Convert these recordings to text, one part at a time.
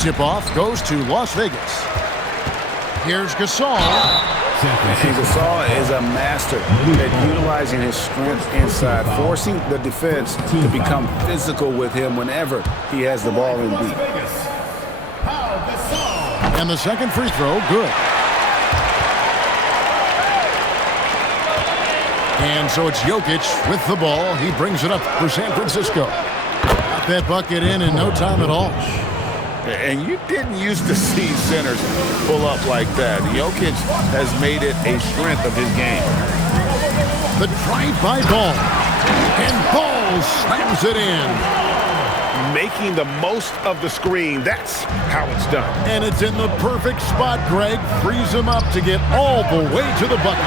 Tip-off goes to Las Vegas. Here's Gasol. And Gasol is a master at utilizing his strength inside, forcing the defense to become physical with him whenever he has the ball in deep. And the second free throw, good. And so it's Jokic with the ball. He brings it up for San Francisco. Got that bucket in no time at all. And you didn't used to see centers pull up like that. Jokic has made it a strength of his game. The drive-by ball. And Ball slams it in. Making the most of the screen. That's how it's done. And it's in the perfect spot, Greg. Frees him up to get all the way to the bucket.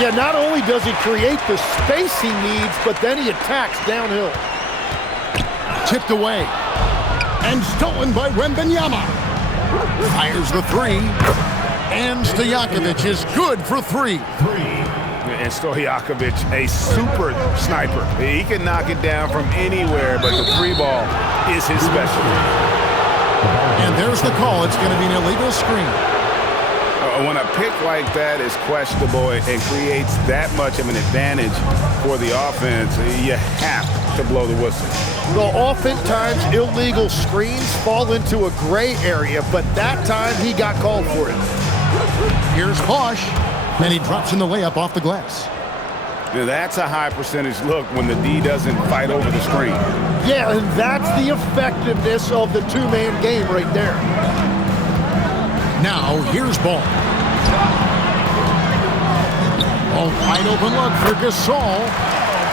Yeah, not only does he create the space he needs, but then he attacks downhill. Tipped away. And stolen by Wembanyama. Fires the three. And Stojakovic is good for three. And Stojakovic, a super sniper. He can knock it down from anywhere, but the three ball is his specialty. And there's the call. It's going to be an illegal screen. When a pick like that is questionable and creates that much of an advantage for the offense, you have to blow the whistle. Well, oftentimes illegal screens fall into a gray area, but that time he got called for it. Here's Bosch, and he drops in the layup off the glass. That's a high percentage look when the D doesn't fight over the screen. Yeah, and that's the effectiveness of the two-man game right there. Now, here's Ball. A wide open look for Gasol.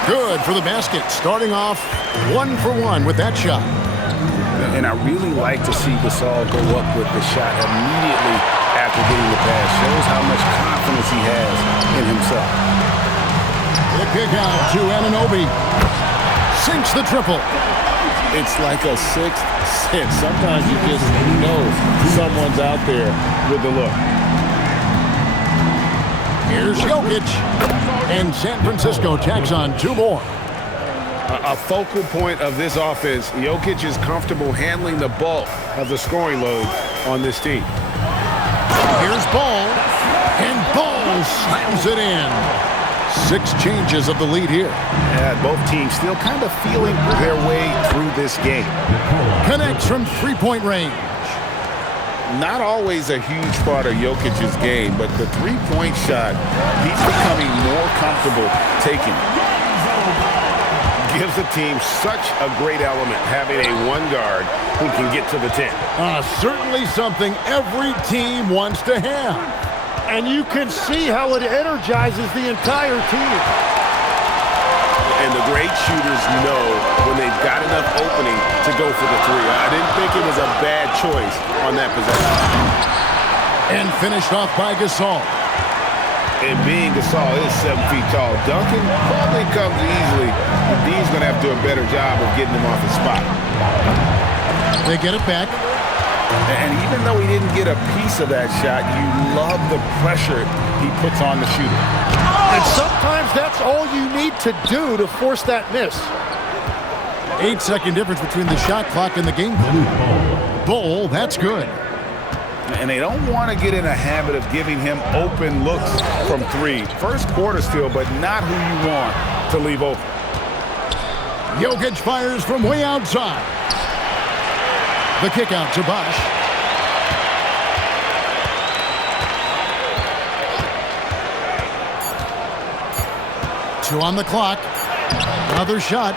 Good for the basket. Starting off 1 for 1 with that shot. And I really like to see Gasol go up with the shot immediately after getting the pass. Shows how much confidence he has in himself. The kick out to Anunoby. Sinks the triple. It's like a sixth sense. Sometimes you just know someone's out there with the look. Here's Jokic. And San Francisco tacks on 2 more. A focal point of this offense, Jokic is comfortable handling the bulk of the scoring load on this team. Here's Ball. And Ball slams it in. 6 changes of the lead here. Yeah, both teams still kind of feeling their way through this game. Connects from three-point range. Not always a huge part of Jokic's game, but the three-point shot, he's becoming more comfortable taking. Gives the team such a great element having a one guard who can get to the 10. Certainly something every team wants to have. And you can see how it energizes the entire team. And the great shooters know when they've got enough opening to go for the three. I didn't think it was a bad choice on that possession. And finished off by Gasol. And being Gasol is 7 feet tall, dunking probably comes easily. The D's going to have to do a better job of getting him off his spot. They get it back. And even though he didn't get a piece of that shot, you love the pressure he puts on the shooter. And sometimes that's all you need to do to force that miss. 8-second difference between the shot clock and the game clock. Bull, that's good. And they don't want to get in a habit of giving him open looks from three. First quarter still, but not who you want to leave open. Jokic fires from way outside. The kick out to Bosch. Two on the clock. Another shot.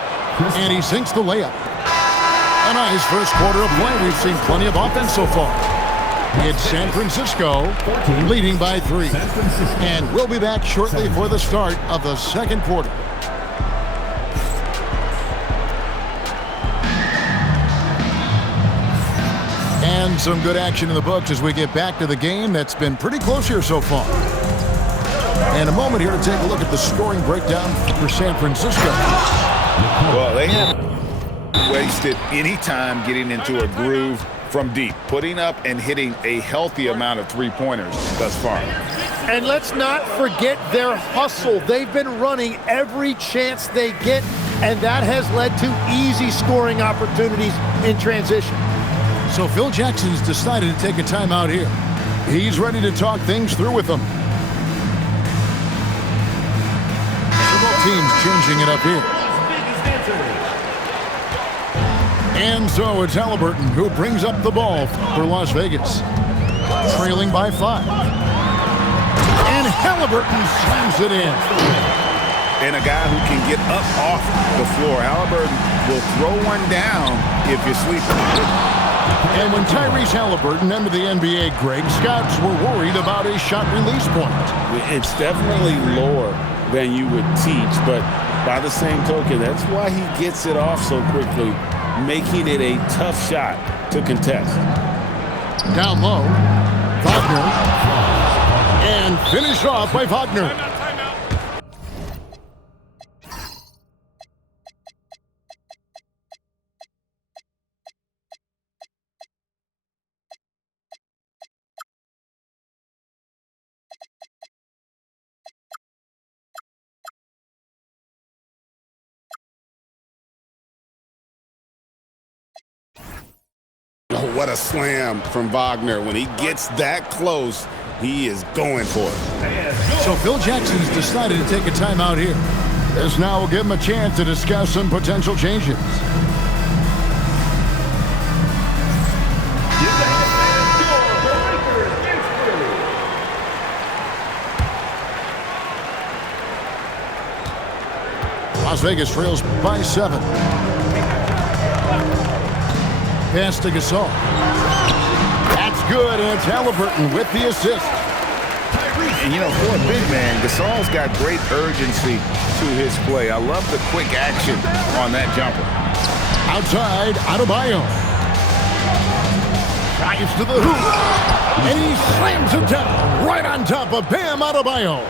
And he sinks the layup. A nice first quarter of play. We've seen plenty of offense so far. It's San Francisco leading by 3. And we'll be back shortly for the start of the second quarter. And some good action in the books as we get back to the game that's been pretty close here so far. And a moment here to take a look at the scoring breakdown for San Francisco. Well, they haven't wasted any time getting into a groove from deep, putting up and hitting a healthy amount of three-pointers thus far. And let's not forget their hustle. They've been running every chance they get, and that has led to easy scoring opportunities in transition. So Phil Jackson's decided to take a timeout here. He's ready to talk things through with them. So both teams changing it up here. And so it's Halliburton who brings up the ball for Las Vegas. Trailing by 5. And Halliburton slams it in. And a guy who can get up off the floor. Halliburton will throw one down if you're sleeping. And when Tyrese Halliburton entered the NBA, Greg, scouts were worried about his shot release point. It's definitely lower than you would teach, but by the same token, that's why he gets it off so quickly, making it a tough shot to contest. Down low, Wagner. And finished off by Wagner. Oh, what a slam from Wagner. When he gets that close, he is going for it. So Phil Jackson's decided to take a timeout here. This now will give him a chance to discuss some potential changes. Las Vegas trails by 7. Pass to Gasol. That's good, and it's Halliburton with the assist. And, you know, for a big man, Gasol's got great urgency to his play. I love the quick action on that jumper. Outside, Adebayo. Drives to the hoop. And he slams it down right on top of Bam Adebayo.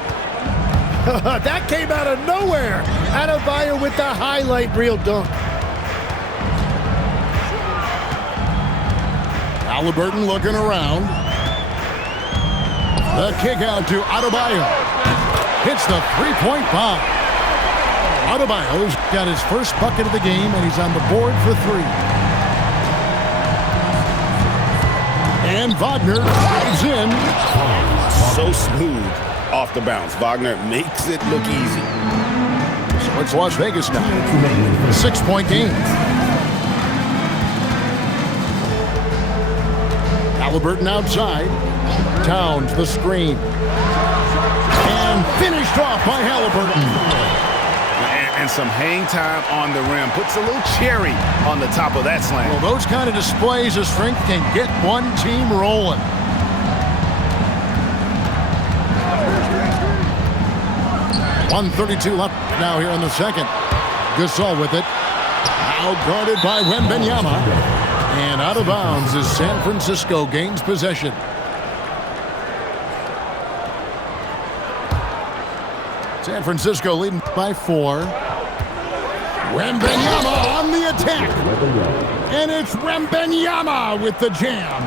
That came out of nowhere. Adebayo with the highlight reel dunk. Halliburton looking around. The kick out to Adebayo. Hits the three-point bomb. Adebayo's got his first bucket of the game, and he's on the board for 3. And Wagner drives in. So smooth off the bounce. Wagner makes it look easy. So it's Las Vegas now. 6-point game. Halliburton outside. Towns the screen. And finished off by Halliburton. And some hang time on the rim. Puts a little cherry on the top of that slam. Well, those kind of displays of strength can get one team rolling. .132 left now here in the second. Gasol with it. Now guarded by Wembanyama. And out of bounds as San Francisco gains possession. San Francisco leading by 4. Wembanyama on the attack. And it's Wembanyama with the jam.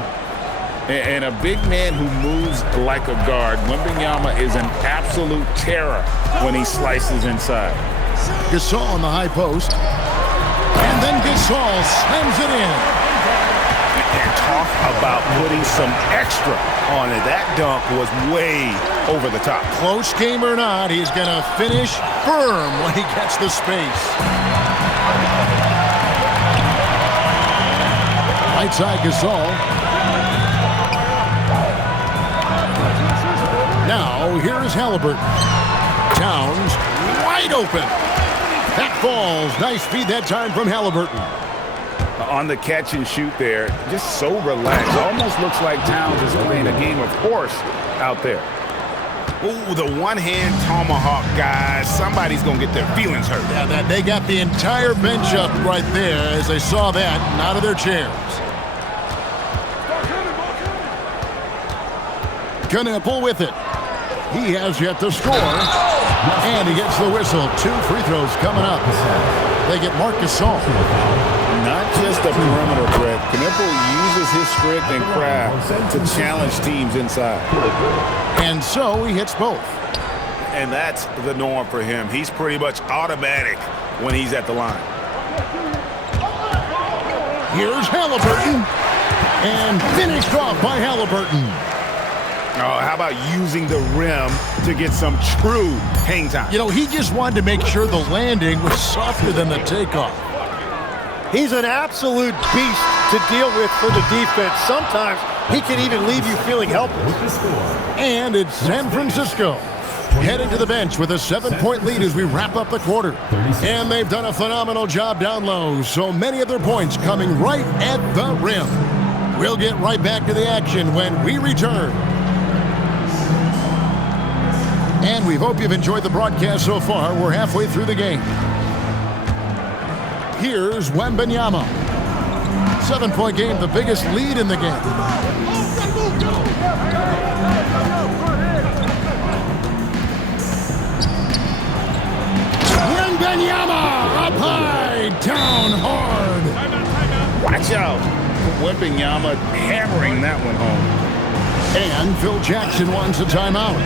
And a big man who moves like a guard. Wembanyama is an absolute terror when he slices inside. Gasol on the high post. And then Gasol slams it in. And talk about putting some extra on it. That dunk was way over the top. Close game or not, he's going to finish firm when he gets the space. Right side Gasol. Now, here is Halliburton. Towns wide open. That falls. Nice feed that time from Halliburton. On the catch and shoot there, just so relaxed. Almost looks like Towns is playing a game of horse out there. Ooh, the one-hand tomahawk, guys. Somebody's going to get their feelings hurt. Yeah, they got the entire bench up right there as they saw that and out of their chairs. Knipple with it. He has yet to score. And he gets the whistle. 2 free throws coming up. They get Marc Gasol. Not just a perimeter threat. Knipple uses his strength and craft to challenge teams inside. And so he hits both. And that's the norm for him. He's pretty much automatic when he's at the line. Here's Halliburton. And finished off by Halliburton. Oh, how about using the rim to get some true hang time? You know, he just wanted to make sure the landing was softer than the takeoff. He's an absolute beast to deal with for the defense. Sometimes he can even leave you feeling helpless. And it's San Francisco heading to the bench with a 7-point lead as we wrap up the quarter. And they've done a phenomenal job down low. So many of their points coming right at the rim. We'll get right back to the action when we return. And we hope you've enjoyed the broadcast so far. We're halfway through the game. Here's Wembanyama. 7-point game, the biggest lead in the game. Wembanyama up high, down hard. Watch out. Wembanyama hammering that one home. And Phil Jackson wants a timeout.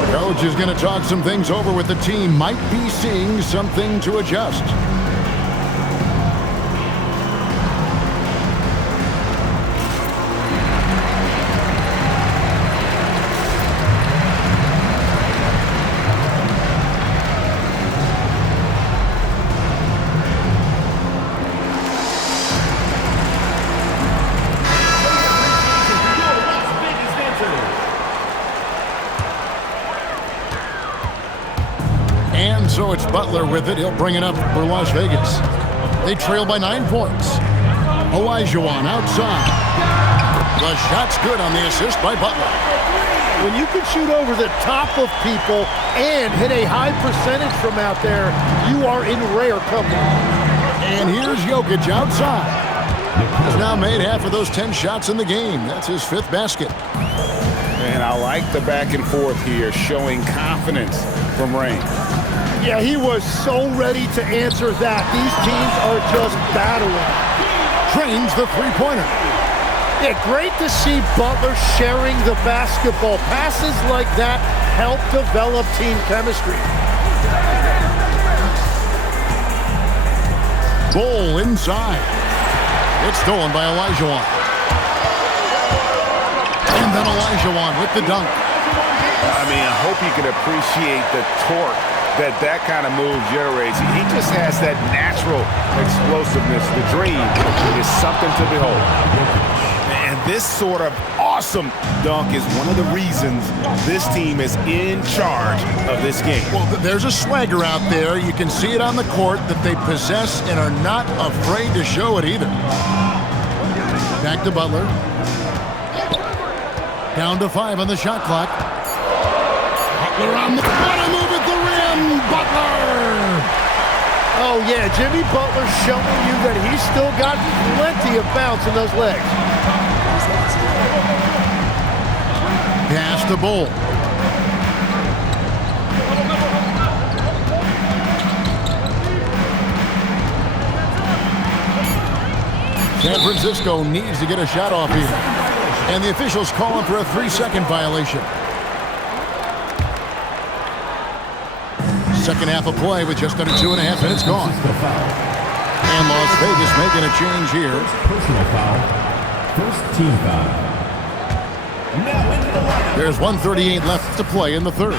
The coach is going to talk some things over with the team. Might be seeing something to adjust. So it's Butler with it. He'll bring it up for Las Vegas. They trail by 9 points. Olajuwon outside. The shot's good on the assist by Butler. When you can shoot over the top of people and hit a high percentage from out there, you are in rare company. And here's Jokic outside. He's now made half of those 10 shots in the game. That's his 5th basket. And I like the back and forth here, showing confidence from Rain. Yeah, he was so ready to answer that. These teams are just battling. Trains the three-pointer. Yeah, great to see Butler sharing the basketball. Passes like that help develop team chemistry. Bull inside. It's stolen by Olajuwon. And then Olajuwon with the dunk. I mean, I hope you can appreciate the torque that kind of move generates. He just has that natural explosiveness. The dream is something to behold. And this sort of awesome dunk is one of the reasons this team is in charge of this game. Well, there's a swagger out there. You can see it on the court that they possess and are not afraid to show it either. Back to Butler. Down to 5 on the shot clock. Butler on the bottom move at the rim. Butler! Oh, yeah, Jimmy Butler showing you that he's still got plenty of bounce in those legs. Pass to Bull. San Francisco needs to get a shot off here. And the officials calling for a 3-second violation. Second half of play with just under 2.5 minutes gone. And Las Vegas making a change here. Personal foul. First team foul. There's 1:38 left to play in the third.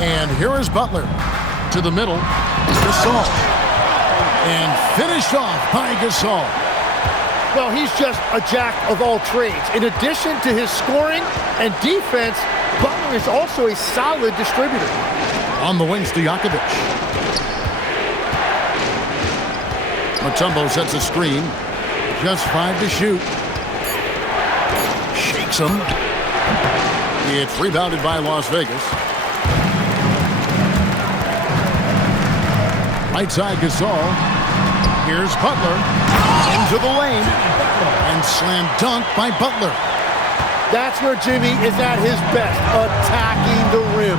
And here is Butler to the middle. Gasol. And finished off by Gasol. Well, he's just a jack of all trades. In addition to his scoring and defense, Butler is also a solid distributor. On the wings, Stojakovic. Mutombo sets a screen. Just 5 to shoot. Shakes him. It's rebounded by Las Vegas. Right side, Gasol. Here's Butler. Into the lane. And slam dunk by Butler. That's where Jimmy is at his best, attacking the rim.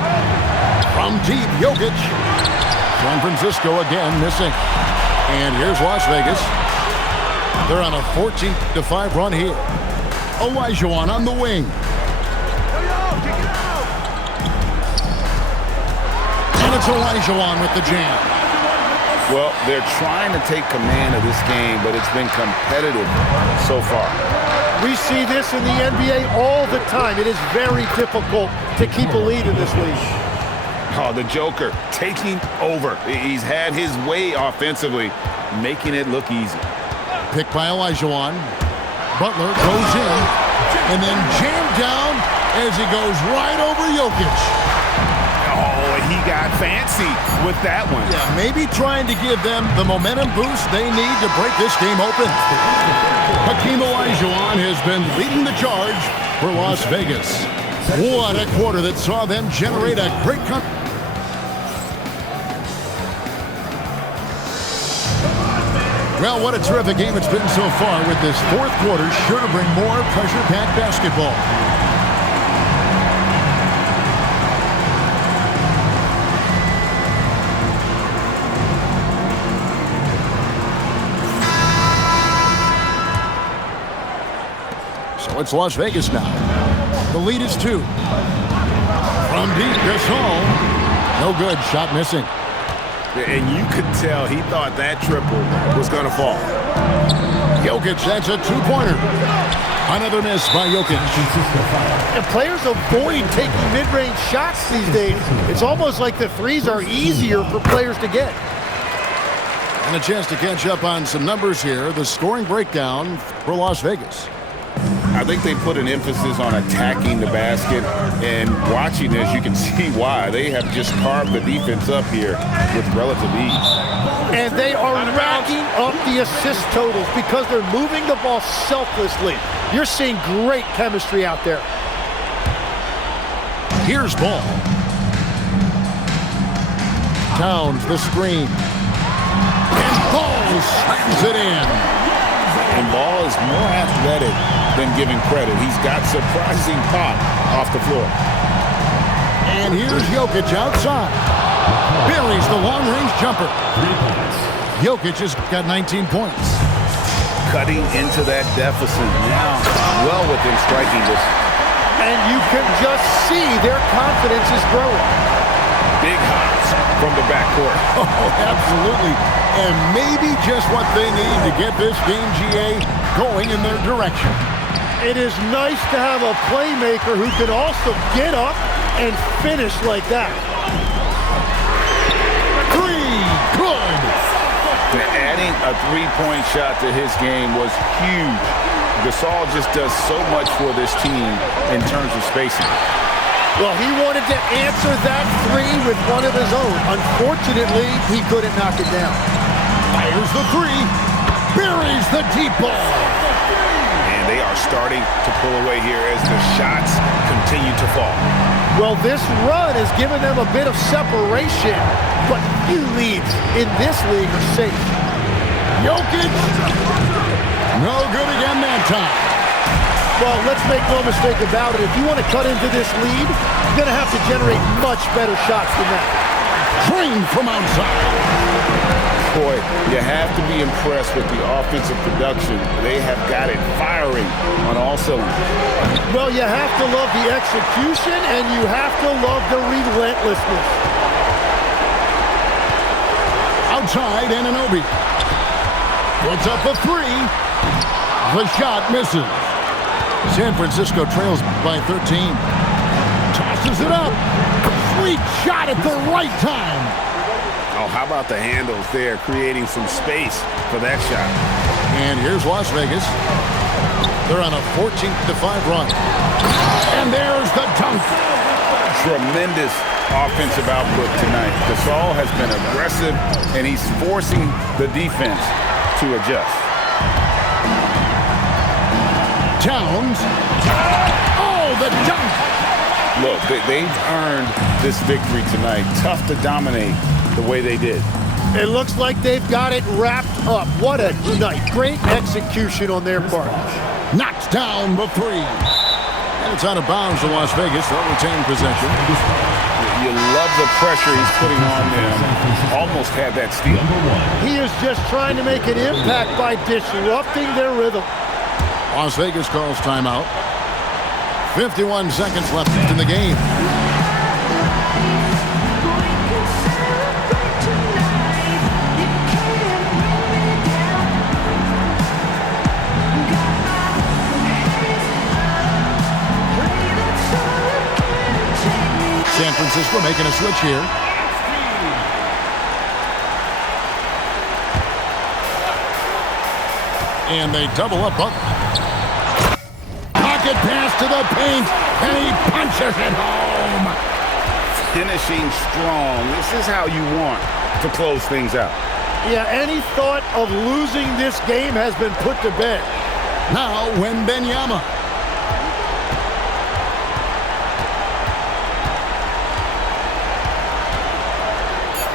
From deep, Jokic. San Francisco again missing. And here's Las Vegas. They're on a 14-5 run here. Olajuwon on the wing. And it's Olajuwon with the jam. Well, they're trying to take command of this game, but it's been competitive so far. We see this in the NBA all the time. It is very difficult to keep a lead in this league. Oh, the Joker taking over. He's had his way offensively, making it look easy. Picked by Olajuwon. Butler goes in and then jammed down as he goes right over Jokic. Oh, he got fancy with that one. Yeah, maybe trying to give them the momentum boost they need to break this game open. Hakeem Olajuwon has been leading the charge for Las Vegas. What a quarter that saw them generate a great comeback. Well, what a terrific game it's been so far, with this fourth quarter sure to bring more pressure-packed basketball. So it's Las Vegas now. The lead is 2. From deep, Gasol. No good, shot missing. And you could tell he thought that triple was going to fall. Jokic, that's a two-pointer. Another miss by Jokic. And players avoid taking mid-range shots these days. It's almost like the threes are easier for players to get. And a chance to catch up on some numbers here. The scoring breakdown for Las Vegas. I think they put an emphasis on attacking the basket, and watching this, you can see why. They have just carved the defense up here with relative ease. And they are racking up the assist totals because they're moving the ball selflessly. You're seeing great chemistry out there. Here's ball. Towns the screen. And Ball slams it in. And Ball is more athletic than giving credit. He's got surprising pop off the floor. And here's Jokic outside. Buries the long-range jumper. Jokic has got 19 points. Cutting into that deficit now, well within striking distance. And you can just see their confidence is growing. Big hops from the backcourt. Oh, absolutely. And maybe just what they need to get this game, GA, going in their direction. It is nice to have a playmaker who can also get up and finish like that. 3, good. Adding a three-point shot to his game was huge. Gasol just does so much for this team in terms of spacing. Well, he wanted to answer that three with one of his own. Unfortunately, he couldn't knock it down. Fires the 3. Buries the deep ball. And they are starting to pull away here as the shots continue to fall. Well, this run has given them a bit of separation, but few leads in this league are safe. Jokic. No good again that time. Well, let's make no mistake about it. If you want to cut into this lead, you're going to have to generate much better shots than that. Drained from outside. Boy, you have to be impressed with the offensive production. They have got it firing on all cylinders. Well, you have to love the execution, and you have to love the relentlessness. Outside, Anunoby. Puts up a 3. The shot misses. San Francisco trails by 13. Tosses it up. Sweet shot at the right time. Oh, how about the handles there, creating some space for that shot. And here's Las Vegas. They're on a 14-5 run. And there's the dunk. Tremendous offensive output tonight. Gasol has been aggressive, and he's forcing the defense to adjust. Towns. Oh, the dunk. Look, they've earned this victory tonight. Tough to dominate the way they did. It looks like they've got it wrapped up. What a night. Great execution on their part. Knocks down the 3. And it's out of bounds to Las Vegas. They'll retain possession. You love the pressure he's putting on them. Almost had that steal. He is just trying to make an impact by disrupting their rhythm. Las Vegas calls timeout. 51 seconds left in the game. making a switch here. And they double up Butler. Pocket pass to the paint, and he punches it home. Finishing strong. This is how you want to close things out. Yeah, any thought of losing this game has been put to bed. Now, Wembanyama.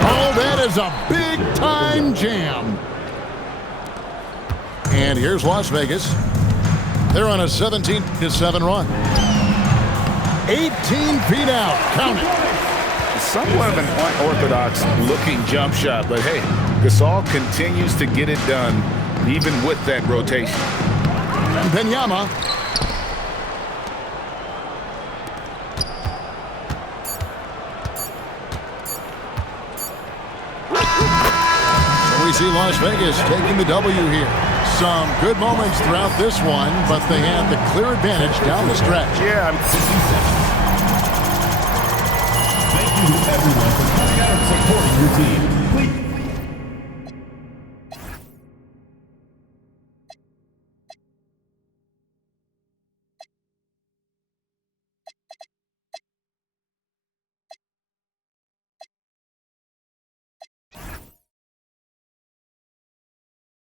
Oh, that is a big-time jam. And here's Las Vegas. They're on a 17-7 run. 18 feet out. Count it. Somewhat of an unorthodox looking jump shot, but hey, Gasol continues to get it done even with that rotation. Wembanyama. So we see Las Vegas taking the W here. Some good moments throughout this one, but they had the clear advantage down the stretch. Yeah. Thank you to everyone for coming out and supporting your team. Please